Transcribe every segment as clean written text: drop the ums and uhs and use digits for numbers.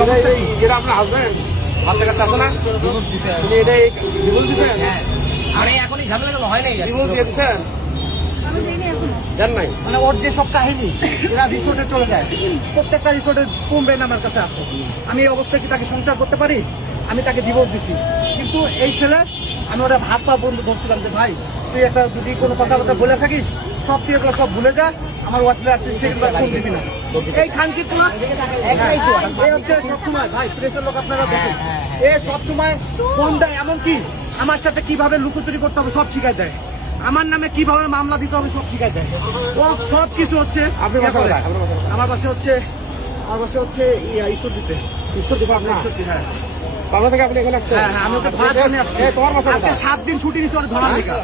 এটা আপনার হাজবেন্ড বাচ্চা কাচ্চা আছে না? তুমি এটা ডিভোর্স দিচ্ছেন? আরে এখনই ঝামেলা হয় নাই। ডিভোর্স দিয়ে দিচ্ছেন? জান নাই মানে ওর যে সব কাহিনী এরা রিসোর্টে চলে যায়, প্রত্যেকটা রিসোর্টের কমবেন আমার কাছে আছে। আমি এই অবস্থায় কি তাকে সংসার করতে পারি? আমি তাকে ডিভোর্স দিছি, কিন্তু এই ছেলে আমি ওরা ভাত পা বন্ধু ধরছিলাম যে ভাই তুই একটা যদি কোনো কথাবার্তা বলে থাকিস সব তুই এগুলো সব ভুলে যা, আমার হোয়াটসঅ্যাপ ফোন দিবি না। এই খানকি তোলা এই হচ্ছে সবসময় ভাই প্রেসের লোক আপনারা দেখেন, এ সবসময় ফোন দেয়, এমনকি আমার সাথে কিভাবে লুকোচুরি করতে হবে সব শিখাই দেয়, আমার নামে কিভাবে মামলা দিতে হবে সব শিখাই দেয়, ও সব কিছু হচ্ছে। আপনি আমার বাসা হচ্ছে ঈশ্বর দিতে আপনার হ্যাঁ বাংলা থেকে আপনি এখানে আসছেন? হ্যাঁ আমি ওকে ভাড়া জন্য আসছি। তোমার বাসা আজকে 7 দিন ছুটি নিচ্ছে ওর ধরার লেখা।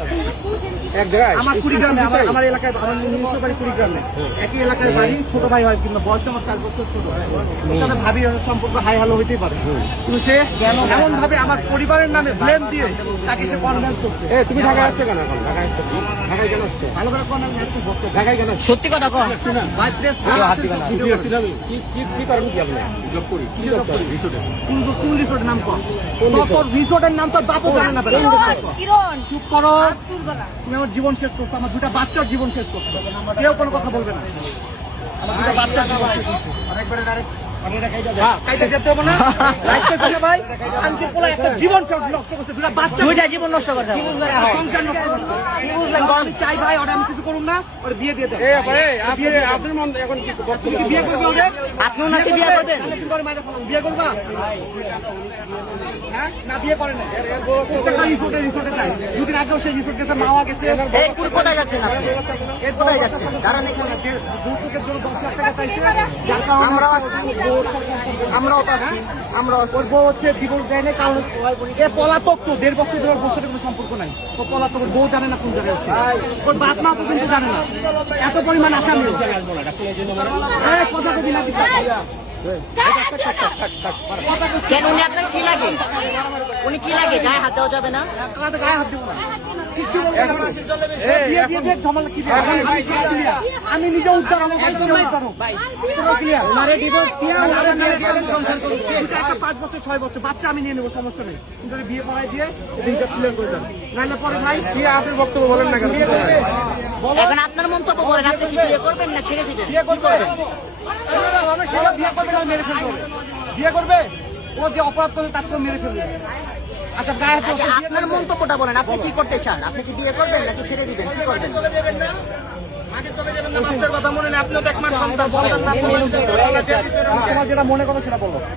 এক জায়গায় আমার কুড়িগ্রামে, আমার এলাকায়, আমার নিজস্ব বাড়ি কুড়িগ্রামে, একই এলাকায় বাড়ি, ছোট ভাই হয় কিন্তু বয়স আমার 4 বছর ছোট। ওর সাথে ভাবি সম্পর্ক হাই হ্যালো হইতেই পারে, কিন্তু সে এমন ভাবে আমার পরিবারের নামে ব্লেম দিয়ে তাকে সে কনভিন্স করছে। তুমি ঢাকায় আসছো কেন? এখন ঢাকায় আসছো, ঢাকায় কেন আসছো? ভালো করে কনভিন্স করছে। ঢাকায় কেন? সত্যি কথা কো। ভাই প্রেস কি পারেন কি আপনি? জব করি। কি জব করি? রিসোর্টে। কোন রিসোর্টের নাম কর? তোর রিসোর্টের নাম তোর বাপও জানে না। কিরণ চুপ করো, তুমি আমার জীবন শেষ করছো, আমার 2টা বাচ্চার জীবন শেষ করছো, কেউ কোনো কথা বলবে না। আমার 2টা বাচ্চার জীবন শেষ করছো। কাইতে যেতে হবে না, রাখতেছি না ভাই। আনকে পোলা একটা জীবন নষ্ট করছে, 2টা বাচ্চা, 2টা জীবন নষ্ট করতে হবে। সংসার নষ্ট করছে। আমি চাই ভাই ওটা আমি কিছু করুম না, ওর বিয়ে দিয়ে দেন। আপনার মন এখন কি তুমি কি বিয়ে করবে ওদের? আপনিও নাকি বিয়ে করবেন? বিয়ে করবা? হ্যাঁ না বিয়ে করে না, প্রত্যেকটা রিসোর্টে যায়। 2 দিন আগেও সেই রিসোর্ট গেছে, মাওয়া গেছে। এই কোথায় যাচ্ছেন আপনি? কোথায় যাচ্ছেন? দাঁড়ান এখানে। যৌতুকের জন্য 10 লাখ টাকা চাইছে, যার কারণে আমরাও তো আছি। ওর বউ হচ্ছে ডিভোর্স দেয় না, কারণ এ পলাতক তো, 1.5 বছর ধরে ওর সাথে কোনো সম্পর্ক নাই। ও পলাতক, ওর বউ জানে না কোন জায়গায় আছে, ওর বাপ মা পর্যন্ত জানে না, এত পরিমাণ আসামি। কথা কবি না কেন উনি আপনার কি লাগে? উনি কি লাগে? গায়ে হাত দেওয়া যাবে না? গায়ে হাত দিব না, কিচ্ছু বলবো না। বিয়ে দিয়ে দিয়ে ঝামেলা কি দিয়ে? আমি নিজে উদ্ধার, আমার ভাই নিজে উদ্ধার হোক। ওনারে ডিভোর্স দিয়ে ওনারে সংসার করুক। একটা 5 বছর 6 বছর বাচ্চা আমি নিয়ে নেবো, সমস্যা নেই, কিন্তু বিয়ে করাই দিয়ে হিসাব ক্লিয়ার করে দেন, নাহলে পরে ভাই কি আপনার বক্তব্য বলেন না কেন? এখন আপনার মন্তব্য বলেন, আপনি কি বিয়ে করবেন না ছেড়ে দিবেন? বিয়ে করবে, বিয়ে করবে না মেরে ফেলবে, বিয়ে করবে, ও যে অপরাধ করে তাকে মেরে ফেলবে। আচ্ছা গায়ে হাত আচ্ছা, আপনার মন্তব্যটা বলেন, আপনি কি করতে চান? আপনি কি বিয়ে করবেন নাকি ছেড়ে দিবেন? কি করবেন? বাচ্চার কথা মনে নেই, আপনিও তো একমাত্র সন্তান, তোমার যেটা মনে করো সেটা বলো।